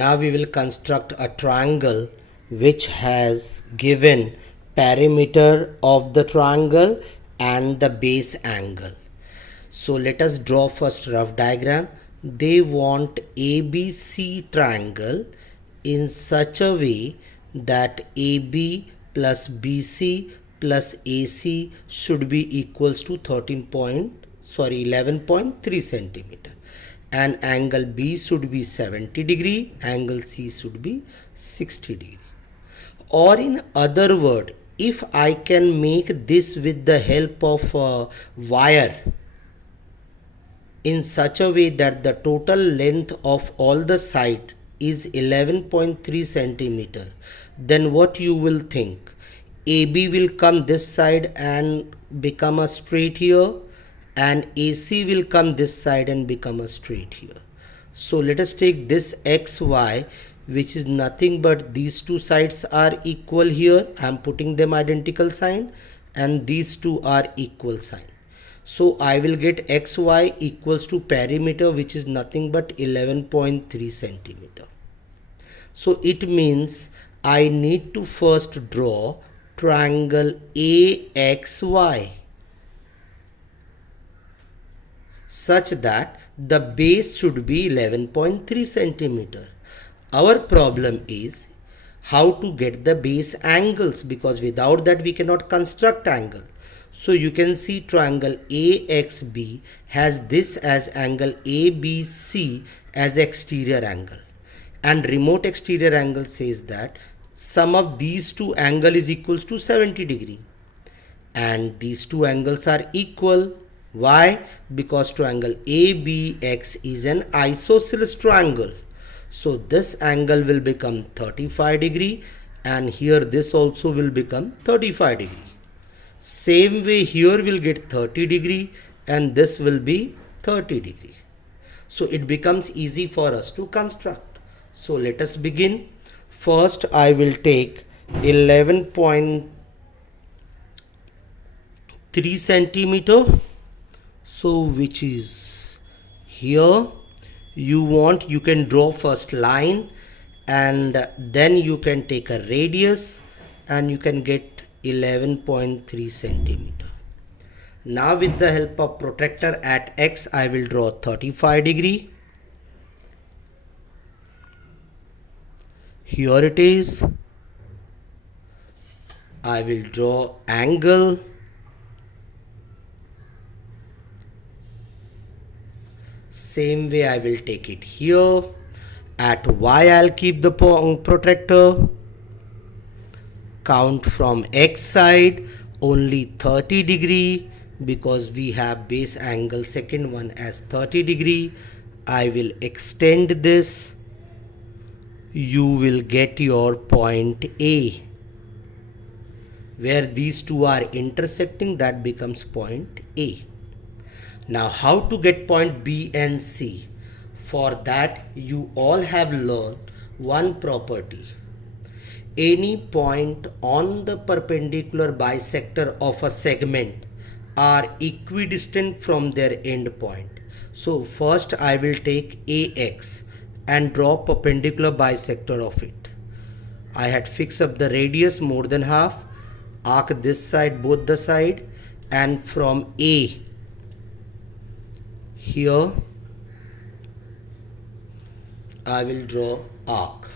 Now we will construct a triangle which has given perimeter of the triangle and the base angle. So let us draw first rough diagram. They want ABC triangle in such a way that AB plus BC plus AC should be equals to 11.3 centimeter, and angle B should be 70 degree, angle C should be 60 degree. Or in other word, if I can make this with the help of a wire in such a way that the total length of all the side is 11.3 centimeter, then what you will think? AB will come this side and become a straight here, and AC will come this side and become a straight here. So let us take this XY, which is nothing but these two sides are equal here. I am putting them identical sign, and these two are equal sign. So I will get XY equals to perimeter, which is nothing but 11.3 centimeter. So it means I need to first draw triangle AXY such that the base should be 11.3 centimeter. Our problem is how to get the base angles, because without that we cannot construct angle. So you can see triangle AXB has this as angle ABC as exterior angle, and remote exterior angle says that sum of these two angle is equals to 70 degree, and these two angles are equal. Why? Because triangle ABX is an isosceles triangle. So this angle will become 35 degree, and here this also will become 35 degree. Same way here will get 30 degree, and this will be 30 degree. So it becomes easy for us to construct. So let us begin. First I will take 11.3 centimeter. So which is here. You can draw first line, and then you can take a radius, and you can get 11.3 centimeter. Now with the help of protractor at X, I will draw 35 degree. Here it is. I will draw angle. Same way I will take it here. At Y I'll keep the protractor. Count from X side only 30 degree, because we have base angle second one as 30 degree. I will extend this. You will get your point A. Where these two are intersecting, that becomes point A. Now how to get point B and C? For that you all have learned one property. Any point on the perpendicular bisector of a segment are equidistant from their end point. So first I will take AX and draw perpendicular bisector of it. I had fixed up the radius more than half, arc this side, both the side, and from A here I will draw arc.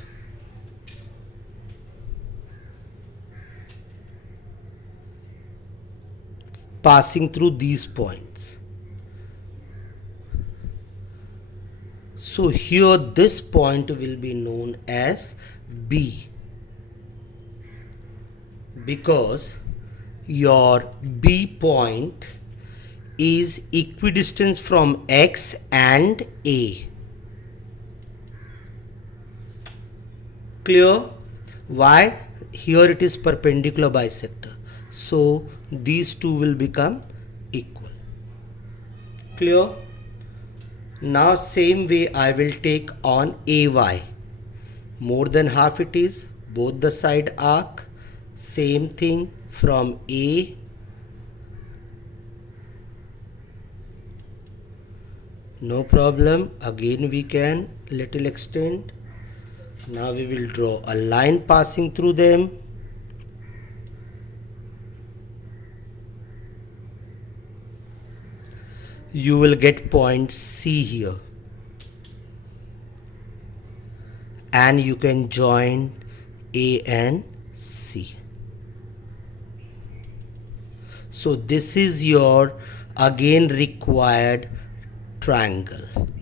Passing through these points. So here this point will be known as B, because your B point is equidistant from X and A. Clear? Why? Here it is perpendicular bisector. So these two will become equal. Clear? Now same way I will take on AY. More than half it is, both the side arc. Same thing from A. No problem. Again we can little extend. Now we will draw a line passing through them. You will get point C here, and you can join A and C. So this is your again required triangle.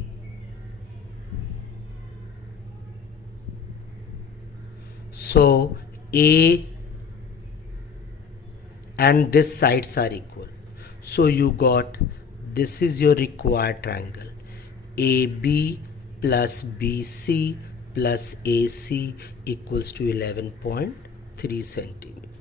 So A and this sides are equal. So you got, this is your required triangle. AB plus BC plus AC equals to 11.3 centimeter.